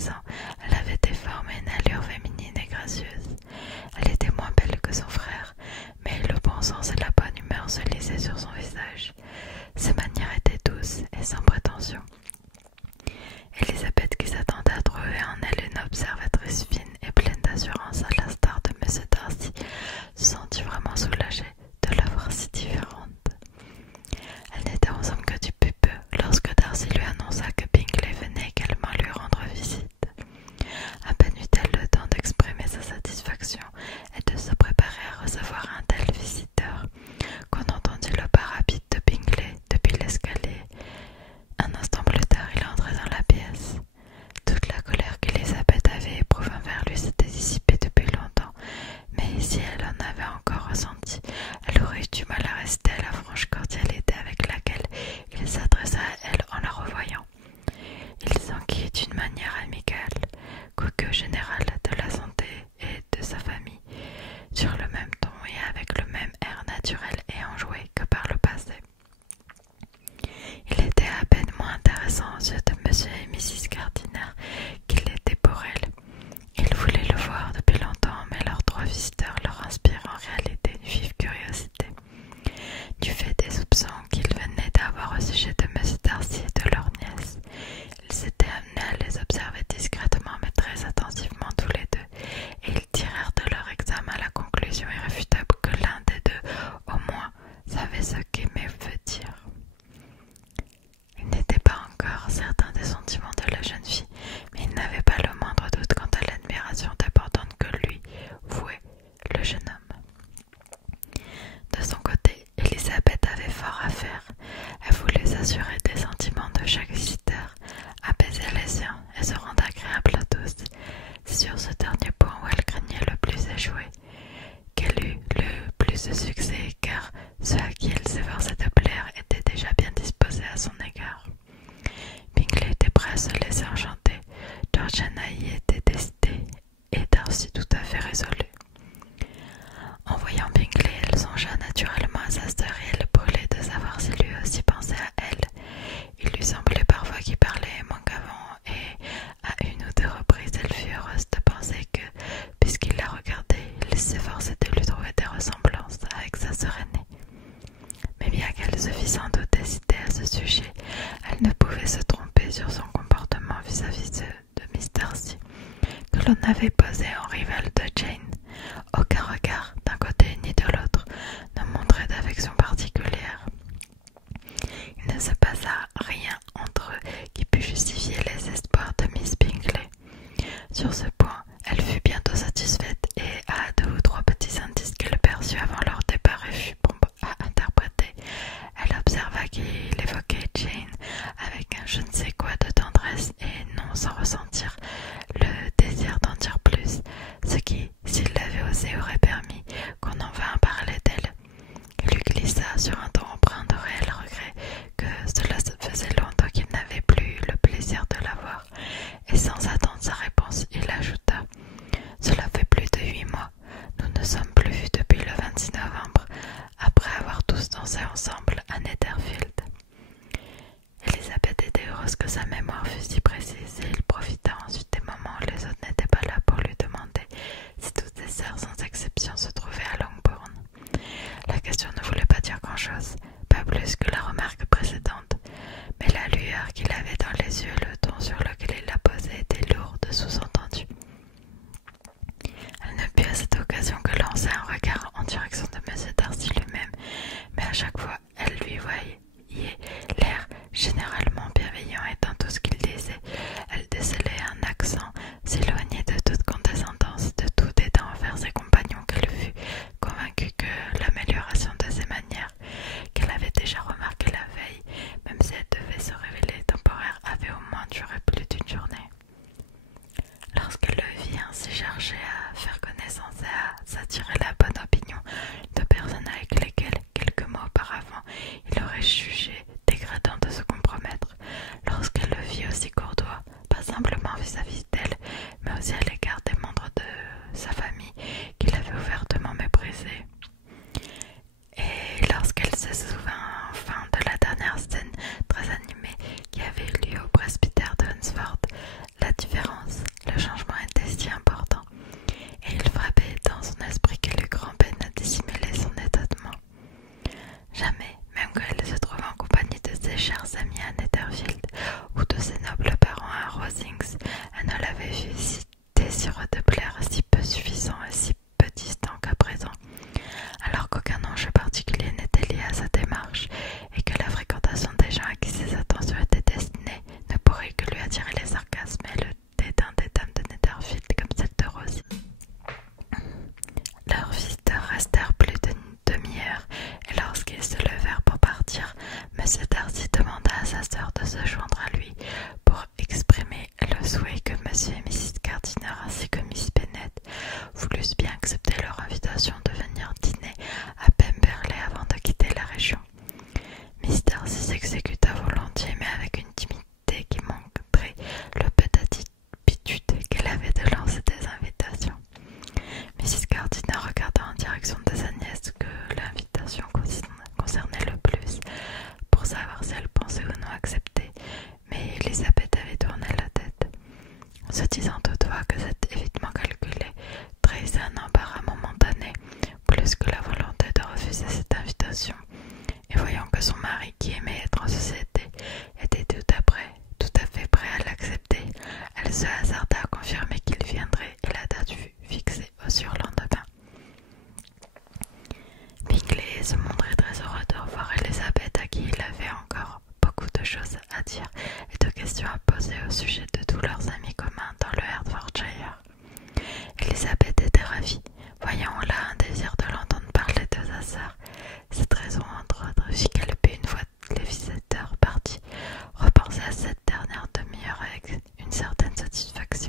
13 ans, elle avait des formes et une allure féminine et gracieuse. Elle était moins belle que son frère, mais le bon sens et la bonne humeur se lisaient sur son visage. Ses manières étaient douces et sans prétention. Elisabeth, qui s'attendait à trouver en elle une observatrice fine et pleine d'assurance à l'instar de M. Darcy, se sentit vraiment soulagée de la voir si différente. Elle n'était ensemble que depuis peu lorsque Darcy lui annonça que Bingley venait également lui rendre visite. À peine eut-elle le temps d'exprimer sa satisfaction et de se préparer à recevoir un tel visiteur qu'on entendit le pas rapide de Bingley depuis l'escalier. Un instant plus tard, il entrait dans la pièce. Toute la colère qu'Elisabeth avait éprouvée envers lui s'était dissipée depuis longtemps, mais si elle en avait encore ressenti, elle aurait eu du mal à rester à la franche cordialité avec laquelle il s'adressa à elle en la revoyant. Il s'enquit d'une manière amicale, quoique générale, de la santé et de sa famille, sur le même ton et avec le même air naturel et enjoué que par le passé. Il était à peine moins intéressant aux yeux de M. et Mrs. Gardiner qu'il l'était pour elle. Ils voulaient le voir depuis longtemps, mais leurs 3 visiteurs leur inspirent en réalité une vive curiosité. Du fait des soupçons qu'ils venaient d'avoir au sujet de M. Darcy et de leur nièce, ils s'étaient amenés à les observer discrètement mais très attentivement tous les deux, et ils tirèrent de leur examen la conclusion irréfutable que l'un des deux, au moins, savait ce qu'aimer veut dire. Il n'était pas encore certain des sentiments de la jeune fille, mais il n'avait pas le moindre doute quant à l'admiration débordante que lui vouait le jeune homme. De son côté, Elisabeth avait fort à faire. Elle voulait s'assurer des sentiments de chaque visiteur, apaiser les siens et se rendre agréable à tous. C'est sur ce dernier point où elle craignait le plus échouer, qu'elle eut le plus de succès, car ceux à qui elle s'efforçait de plaire étaient déjà bien disposés à son égard. Bingley était prêt à se laisser enchanter, Georgiana y était décidée, et Darcy tout à fait résolu. En voyant Bingley, elle songea naturellement à sa sœur et elle brûlait de savoir si lui aussi pensait à elle. Il lui semblait parfois qu'il parlait moins qu'avant, et à une ou deux reprises elle fut heureuse de penser que, puisqu'il la regardait, il s'efforçait de lui trouver des ressemblances avec sa sœur aînée. Mais bien qu'elle se fît sans doute hésiter à ce sujet, elle ne pouvait se tromper sur son comportement vis-à-vis de Miss Darcy, que l'on avait posé en rival de Jane. Aucun regard, d'un côté ni de l'autre, ne montrait d'affection particulière. Il ne se passa rien entre eux qui pût justifier les espoirs de Miss Bingley. Sur ce point, elle fut bientôt satisfaite et, à 2 ou 3 petits indices qu'elle perçut avant leur départ et fut prompte à interpréter, elle observa qu'il évoquait Jane avec un je ne sais quoi de tendresse et non sans ressentir le désir d'en dire plus, ce qui, s'il l'avait osé, aurait permis qu'on en vînt parler d'elle. Il lui glissa sur un ton empreint de réel regret que cela faisait longtemps qu'il n'avait plus eu le plaisir de la voir, et sans attendre sa réponse, il ajouta disant toutefois que cet évitement calculé trahissait un embarras momentané, plus que la volonté de refuser cette invitation. Et voyant que son mari, qui aimait être en société, était tout à fait prêt à l'accepter, elle se hasarda à confirmer qu'il viendrait et la date fut fixée au surlendemain. Bingley se montrait très heureux de revoir Elizabeth, à qui il avait encore beaucoup de choses à dire et de questions à poser au sujet de tous leurs amis communs dans le Hertfordshire. Elizabeth était ravie, voyant là un désir de l'entendre parler de sa sœur. Cette raison, entre autres, fit qu'elle put, une fois les visiteurs partis, repenser à cette dernière demi-heure avec une certaine satisfaction.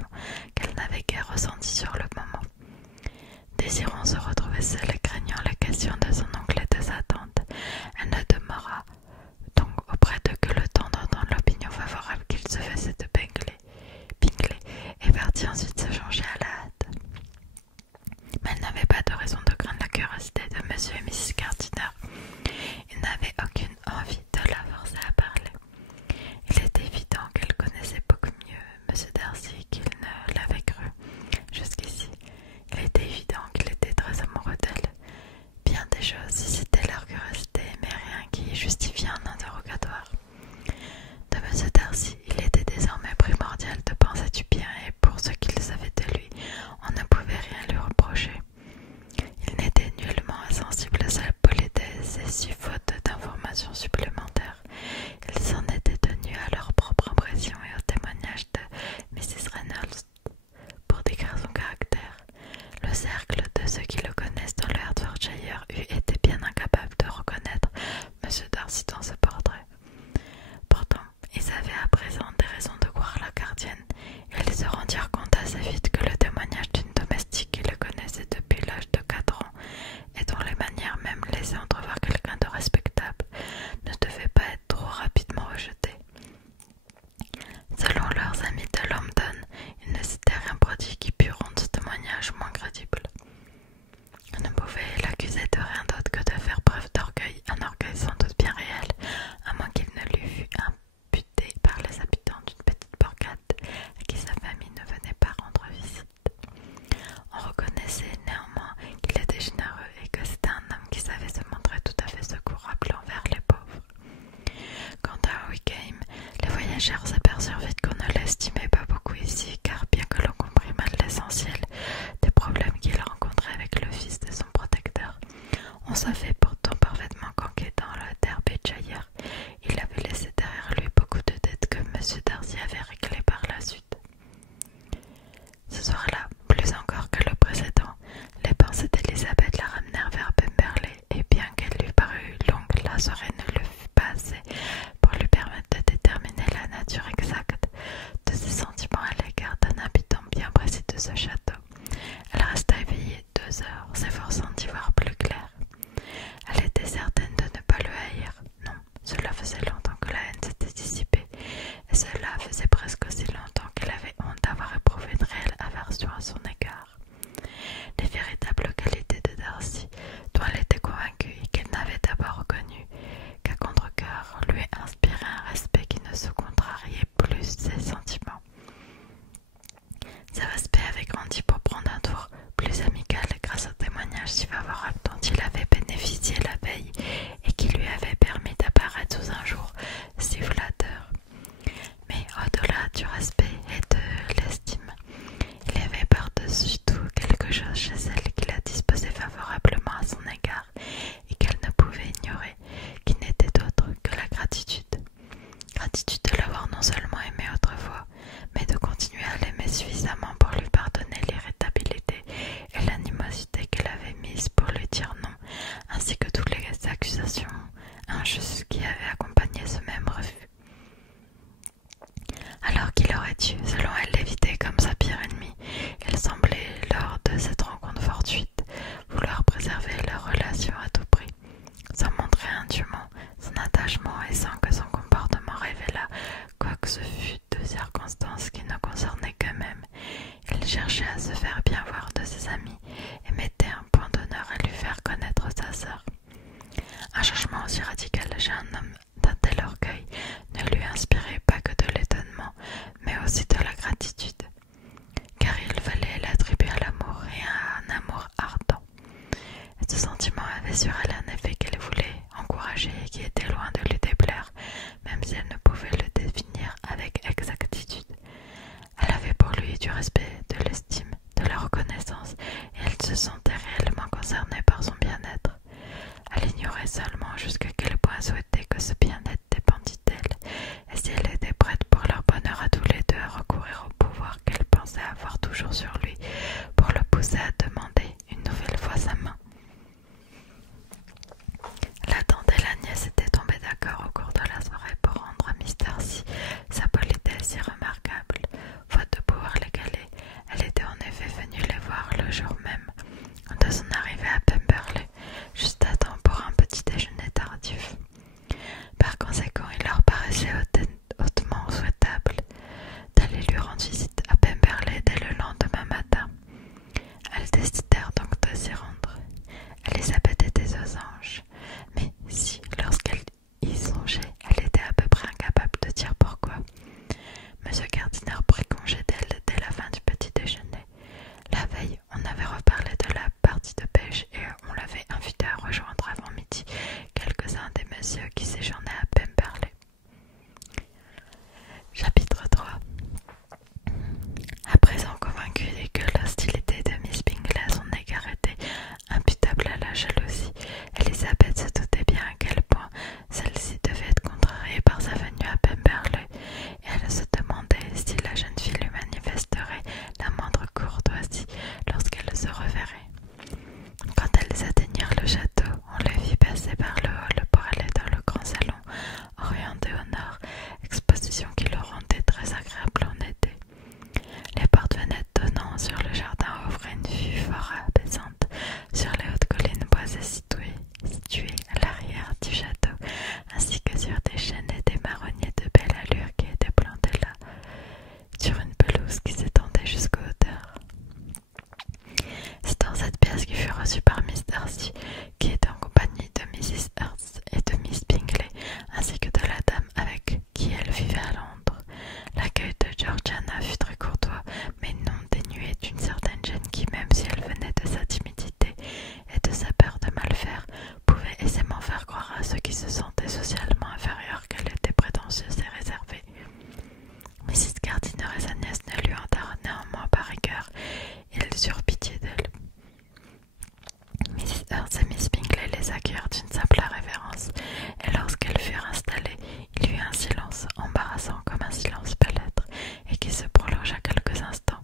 du respect, de l'estime, de la reconnaissance, et elle se sentait réellement concernée par son bien-être. Elle ignorait seulement jusqu'à quel point souhaitait que ce bien-être dépendît d'elle, et si elle était prête pour leur bonheur à tous les deux à recourir au pouvoir qu'elle pensait avoir toujours sur lui, pour le pousser à demander une nouvelle fois sa main. La tante et la nièce étaient tombées d'accord au cours de la soirée pour rendre à Miss Darcy sa politesse irremarquable. Faute de pouvoir l'égaler, elle était en effet venue les voir le jour même de son arrivée à Pemberley, juste à temps pour un petit déjeuner tardif. Par conséquent, il leur paraissait hautement souhaitable d'aller lui rendre visite à Pemberley dès le lendemain matin. Elles décidèrent donc de s'y rendre. Elisabeth était aux anges, mais si, lorsqu'elle y songeait, elle était à peu près incapable de dire pourquoi. Monsieur Gardiner prit congé d'elle dès la fin du petit déjeuner. La veille, on avait reparlé de la partie de pêche et on l'avait invité à rejoindre avant midi quelques-uns des messieurs qui séjournaient à Pemberley. Chapitre 3. À présent convaincue que l'hostilité de Miss Bingley à son égard était imputable à la jalousie, Elisabeth se doutait bien à quel point celle-ci devait être contrariée par sa venue à Pemberley, et elle se demandait si la jeune fille lui manifesterait la moindre courtoisie lorsqu'elle se reverrait. Quand elles atteignirent le château, on les vit passer par le hall pour aller dans le grand salon, orienté au nord, exposition qui leur rendait très agréable en été. Les portes-fenêtres donnant sur le jardin offraient une vue fort apaisante sur les hautes collines boisées situées à l'arrière du château, ainsi que sur des chênes et des marronniers de belle allure qui étaient plantés là, sur une pelouse qui s'étendait jusqu'aux hauteurs. C'est dans cette pièce qui fut reçue par Miss Darcy, qui était en compagnie de Mrs. Hurst et de Miss Bingley, ainsi que de la dame avec qui elle vivait à Londres. L'accueil de Georgiana fut très courtois, mais non dénué d'une certaine gêne qui, même si elle venait de sa timidité et de sa peur de mal faire, pouvait aisément faire croire à ceux qui se sentaient socialement inférieurs qu'elle était prétentieuse et réservée. Mrs. Gardiner et sa nièce ne lui en tinrent néanmoins pas rigueur, et elles eurent pitié d'elle. Mrs. Hurst et Miss Bingley les accueillirent d'une simple révérence, et lorsqu'elles furent installées, il y eut un silence embarrassant comme un silence peut l'être, et qui se prolongea quelques instants.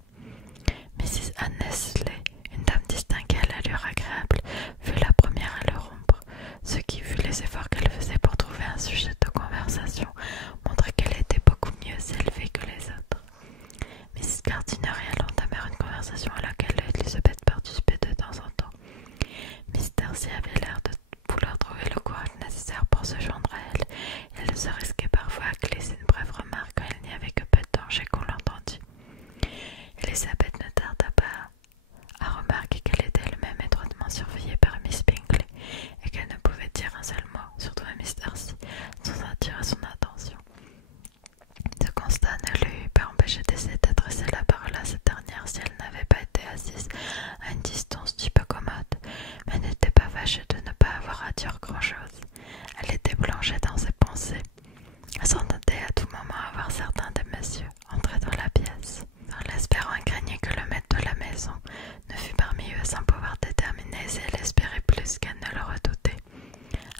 Mrs. Annesley, une dame distinguée à l'allure agréable, fut la première à le rompre, ce qui, vu les efforts qu'elle faisait pour trouver un sujet de conversation, montrait qu'elle était beaucoup mieux élevée que les autres. Mrs. Gardiner et elle entamèrent une conversation à laquelle Elisabeth participait de temps en temps. Miss Darcy avait l'air de vouloir trouver le courage nécessaire pour se joindre à elle, et elle se risquait parfois à glisser une brève remarque quand il n'y avait que peu de danger qu'on l'entendît. Elisabeth ne tarda pas à remarquer qu'elle était elle-même étroitement surveillée par Miss Bingley, et qu'elle ne pouvait dire un seul mot, surtout à Miss Darcy, sans attirer son attention. Ce constat ne lui eût pas empêché d'essayer d'adresser la parole à cette dernière si elle n'avait pas été assise à une distance si peu commode, mais n'était pas fâchée de ne pas avoir à dire grand-chose. Elle était plongée dans ses pensées. Elle s'entendait à tout moment à voir certains des messieurs entrer dans la pièce. En l'espérant, elle craignait que le maître de la maison ne fût parmi eux sans pouvoir déterminer si elle espérait plus qu'elle ne le redoutait.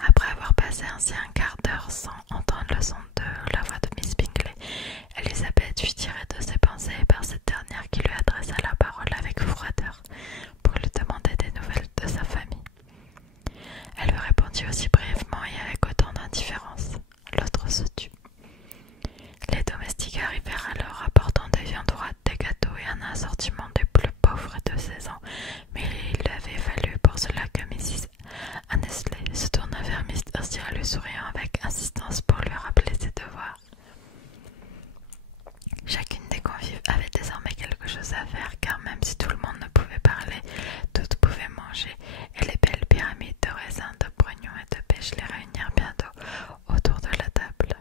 Après avoir passé ainsi un quart d'heure sans entendre le son de la voix de Miss Bingley, Elisabeth fut tirée de ses pensées par cette dernière qui lui adressa la parole avec froideur pour lui demander des nouvelles de sa famille. Elle lui répondit aussi brièvement et avec autant d'indifférence. L'autre se tut. Les domestiques arrivèrent alors apportant des viandes froides, des gâteaux et un assortiment des plus pauvres de saison, mais il avait fallu pour cela que Mrs. Annesley se tourna vers Miss Darcy en lui souriant avec insistance pour lui rappeler ses devoirs. Chacune des convives avait désormais quelque chose à faire, car même si tout le monde ne pouvait parler, toutes pouvaient manger, et les belles pyramides de raisins, de brognons et de pêche les réunirent bientôt autour de la table.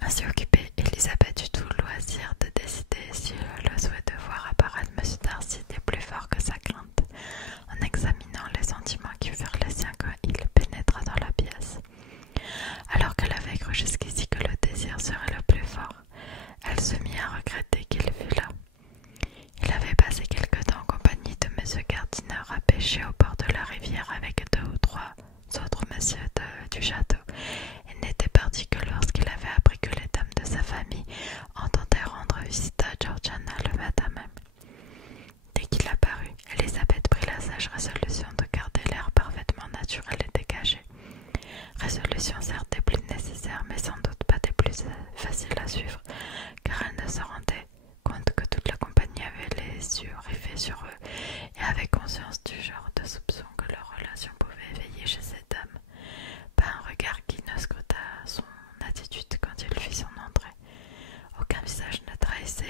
Ainsi occupée, Elisabeth eut tout le loisir de décider si le souhait de voir apparaître M. Darcy était plus fort que sa crainte, en examinant les sentiments qui furent les siens quand il pénétra dans la pièce. Alors qu'elle avait cru jusqu'ici que le désir serait le plus fort, elle se mit à regretter qu'il fût là. replier sur eux et avait conscience du genre de soupçon que leur relation pouvait éveiller chez cette dame. Pas un regard qui ne scruta son attitude quand il fit son entrée. Aucun visage ne trahissait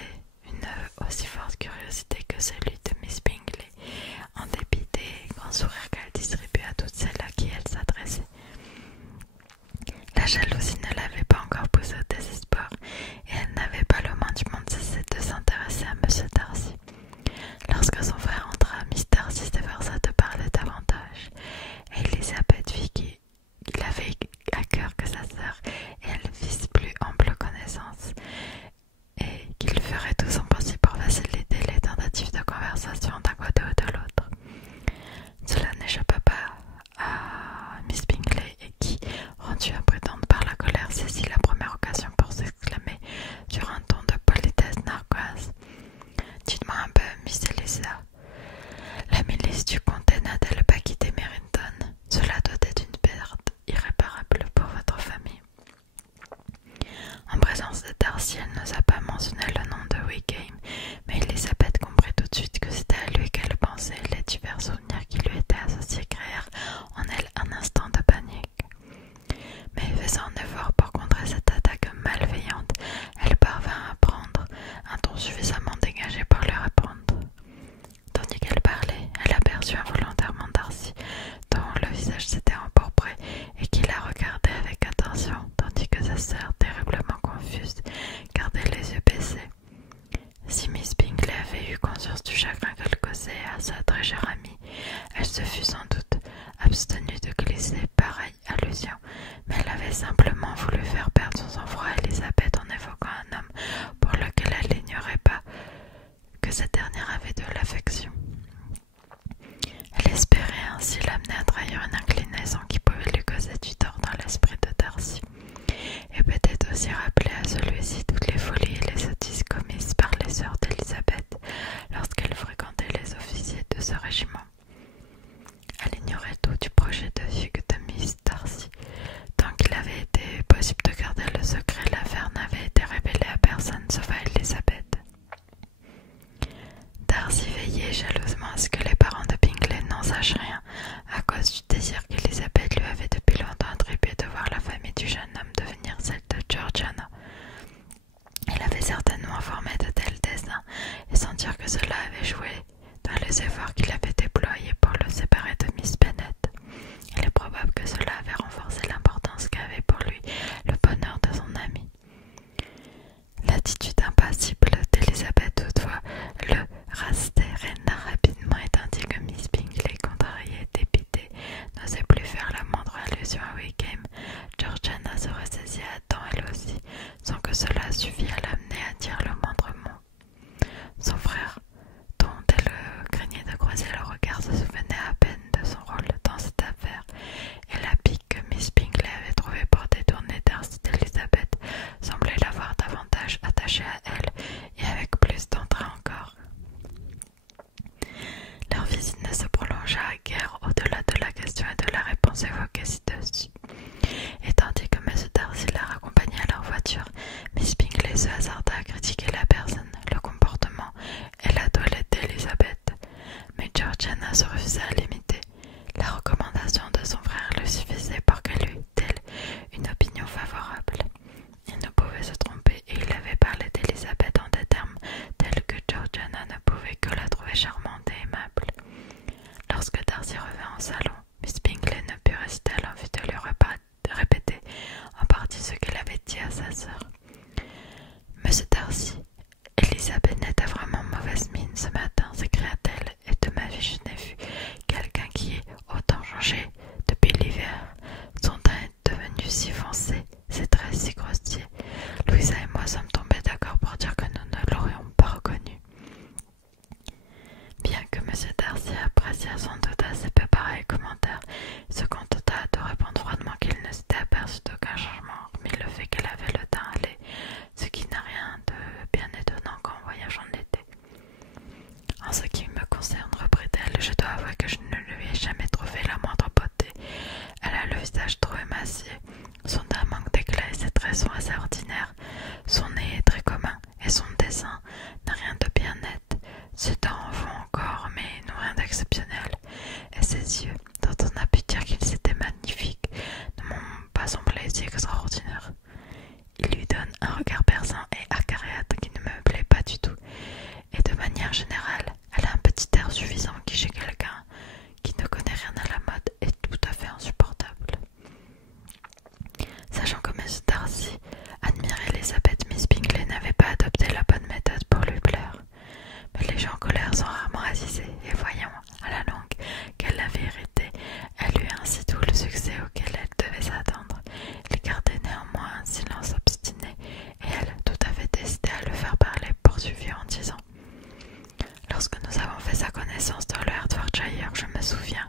une aussi forte curiosité que celui de Miss Bingley, en dépit des grands sourires qu'elle distribuait à toutes celles à qui elle s'adressait. La jalousie ne l'avait pas encore poussée au désespoir, et elle n'avait pas le moins du monde cessé de s'intéresser à M. Darcy. Lorsque son frère entra, Miss Darcy s'efforça de parler davantage, et Elisabeth vit qu'il avait à cœur que sa sœur et elle fissent plus ample connaissance, et qu'il ferait tout son possible pour faciliter les tentatives de conversation d'un côté ou de l'autre. Cela n'échappa pas à Miss Bingley, et qui, rendue imprudente par la colère, saisit la première occasion pour s'exclamer sur un ton de politesse narquoise: Dites-moi un peu, Miss Elisa, la milice du comté n'a-t-elle pas quitté Merrington? Cela doit être une perte irréparable pour votre famille. En présence de Darcy, elle n'osa pas mentionner le nom de Wickham, mais Elisabeth comprit tout de suite que c'était à lui qu'elle pensait. Les divers souvenirs qui lui étaient associés créèrent en elle un instant de panique. Mais faisant un effort pour contrer cette attaque malveillante, elle parvint à prendre un ton suffisamment dégagé pour lui répondre. Tandis qu'elle parlait, elle aperçut involontairement Darcy, dont le visage s'était empourpré et qui la regardait avec attention, tandis que sa sœur, terriblement confuse, gardait les yeux baissés. Si Miss Bingley avait eu conscience du chagrin qu'elle causait à sa très chère amie, elle se fût sans doute abstenue de glisser pareille allusion, mais elle avait simplement voulu faire perdre son sang-froid à Elisabeth en évoquant un homme pour lequel elle n'ignorait pas que cette dernière avait de l'affection. Elle espérait ainsi l'amener à trahir une inclinaison qui pouvait lui causer du tort dans l'esprit de Darcy, et peut-être aussi rappeler à celui-ci toutes les folies et les sottises commises par les sœurs d'Elisabeth lorsqu'elle fréquentait les officiers de ce régiment. Elle ignorait tout du projet de fugue de Miss Darcy. Tant qu'il avait été possible de garder le secret, l'affaire n'avait été révélée à personne sauf à Elisabeth. Darcy veillait jalousement à ce que les parents de Bingley n'en sachent rien, à cause du désir qu'Elisabeth lui avait depuis longtemps attribué de voir la famille du jeune homme devenir celle de Georgiana. Elle avait certainement formé de tels desseins, et sans dire que cela avait joué dans les efforts qu'il avait déployés pour le séparer de Miss Bennet. Il est probable que cela avait renforcé l'importance qu'avait pour lui le bonheur de son ami. L'attitude impassible d'Elisabeth, toutefois, le rasséréna rapidement, et tandis que Miss Bingley, contrariée et dépitée, n'osait plus faire la moindre allusion à Wickham, Georgiana se ressaisit à temps elle aussi, sans que cela suffît à l'amener à dire le moindre mot. Son frère, dont elle craignait de croiser le regard, se souvenait à peine de son rôle dans cette affaire, et la pique que Miss Bingley avait trouvée pour détourner Darcy d'Elisabeth semblait l'avoir davantage attachée à elle, et avec plus d'entrain encore. Leur visite ne se prolongea guère au-delà de la question et de la réponse évoquée ci-dessus. Et tandis que M. Darcy la raccompagnait à leur voiture, Miss Bingley se hasarda à critiquer la personne, le comportement et la toilette d'Elisabeth. Mais Georgiana se refusa à l'imiter. La recommandation de son frère lui suffisait pour qu'elle eût, elle, une opinion favorable. Il ne pouvait se tromper, et il avait parlé d'Elisabeth en des termes tels que Georgiana ne pouvait que la trouver charmante et aimable. Lorsque Darcy revint en salon, Miss Bingley ne put résister à l'envie de lui répéter en partie ce qu'elle avait dit à sa sœur. « Monsieur Darcy, Elisabeth n'était vraiment mauvaise mine ce matin, s'écria-t-elle, et de ma vie je n'ai vu quelqu'un qui ait autant changé depuis l'hiver. Son teint est devenu si foncé, ses traits si grossiers. Louisa et moi sommes tombés d'accord pour dire que nous ne l'aurions pas reconnu. » Bien que M. Darcy appréciât sans doute assez peu pareils commentaires, il se contenta de répondre froidement qu'il ne s'était aperçu d'aucun changement, hormis le fait qu'elle avait le teint hâlé, ce qui n'a rien de bien étonnant qu'en voyage en été. En ce qui me concerne, reprit-elle, je dois avouer que je ne lui ai jamais trouvé la moindre beauté. Elle a le visage trop émacié, son teint manque d'éclat et ses traits sont assez ordinaires. Son nez est très commun et son dessin n'a rien de bien net. Ses dents en font encore Mais les gens en colère sont rarement attisés, et voyant à la longue qu'elle l'avait irrité, elle eut ainsi tout le succès auquel elle devait s'attendre. Il gardait néanmoins un silence obstiné, et elle, tout à fait décidée à le faire parler, poursuivit en disant: Lorsque nous avons fait sa connaissance dans le Hertfordshire, je me souviens,